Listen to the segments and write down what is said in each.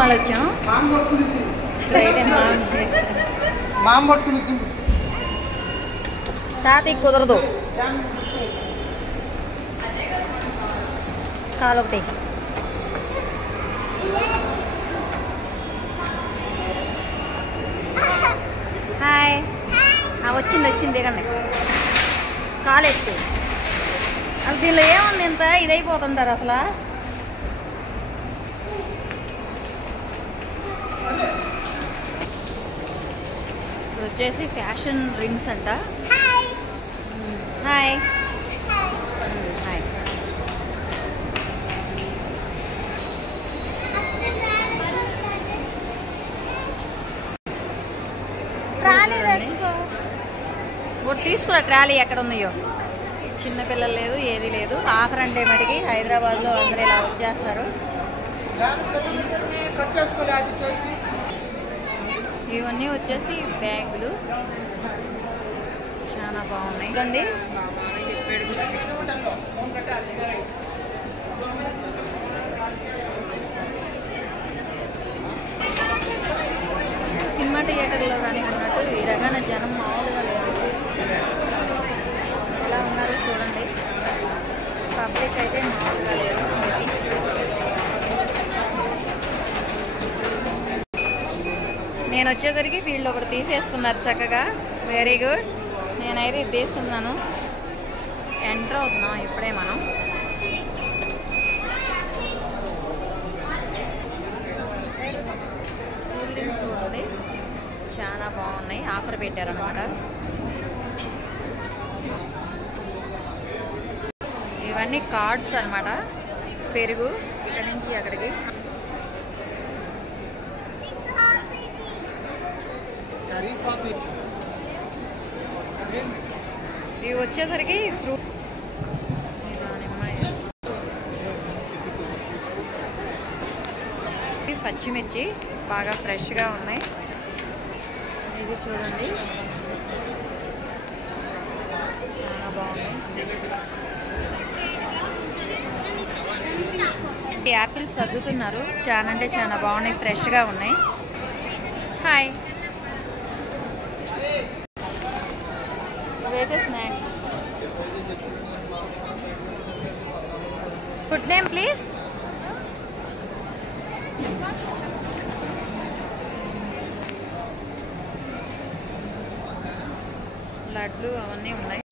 మళ్ళీ వచ్చాం. తాతకి కుదరదు కాలు ఒకటి. హాయ్. వచ్చింది దిగండి. కాలు ఎత్తు. అసలు దీనిలో ఏముంది ఇంత ఇదైపోతుంటారు అసలు. ఇప్పుడు వచ్చేసి ఫ్యాషన్ రింగ్స్ అంట. హాయ్. హాయ్. తీసుకురా ట్రాలీ ఎక్కడ ఉన్నాయో. చిన్నపిల్లలు లేదు, ఏది లేదు. ఆఫర్ అంటే మటుకి హైదరాబాద్లో అందరూ ఇలా వచ్చేస్తారు. ఇవన్నీ వచ్చేసి బ్యాగులు చాలా బాగున్నాయి. చూడండి సినిమా థియేటర్లో కానీ ఉన్నట్టు ఈ రకమైన జనం మామూలుగా లేదు. ఎలా ఉన్నారో చూడండి. పబ్లిక్ అయితే మామూలుగా లేదు. నేను వచ్చేసరికి వీళ్ళు ఒకటి తీసేసుకున్నారు చక్కగా. Very good. నేనైతే ఇది తీసుకున్నాను. ఎంటర్ అవుతున్నాం ఇప్పుడే మనం. చూడండి చాలా బాగున్నాయి. ఆఫర్ పెట్టారనమాట. ఇవన్నీ కార్డ్స్ అనమాట. పెరుగు ఇక్కడ నుంచి అక్కడికి. ఇవి వచ్చేసరికి ఫ్రూట్. పచ్చిమిర్చి బాగా ఫ్రెష్గా ఉన్నాయి. ఇది చూడండి చాలా బాగుంది. యాపిల్స్ సర్దుతున్నారు. చాలా అంటే చాలా బాగున్నాయి, ఫ్రెష్గా ఉన్నాయి. హాయ్. ఇవైతే స్నాక్స్. Good name please. లడ్లు అవన్నీ ఉన్నాయి.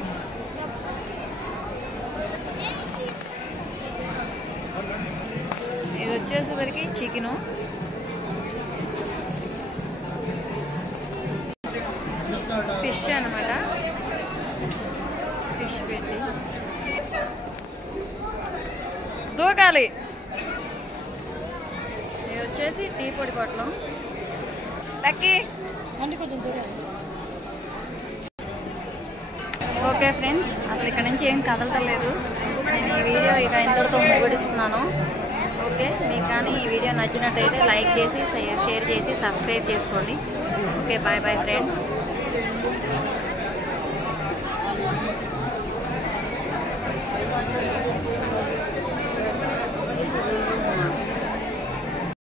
ఇది వచ్చేసరికి చికెను. ఫిష్ అనమాట. ఫిష్ పెట్టి దూకాలి. ఇది వచ్చేసి టీ పొడి పొట్లం. లక్కీ అంటే కొంచెం చూడండి. ఓకే ఫ్రెండ్స్, అసలు ఇక్కడ నుంచి ఏం కదలటలేదు. నేను ఈ వీడియో ఇక ఇంతటితో ముగిస్తున్నాను. ఓకే, మీకు కానీ ఈ వీడియో నచ్చినట్టయితే లైక్ చేసి షేర్ చేసి సబ్స్క్రైబ్ చేసుకోండి. Okay, bye bye friends.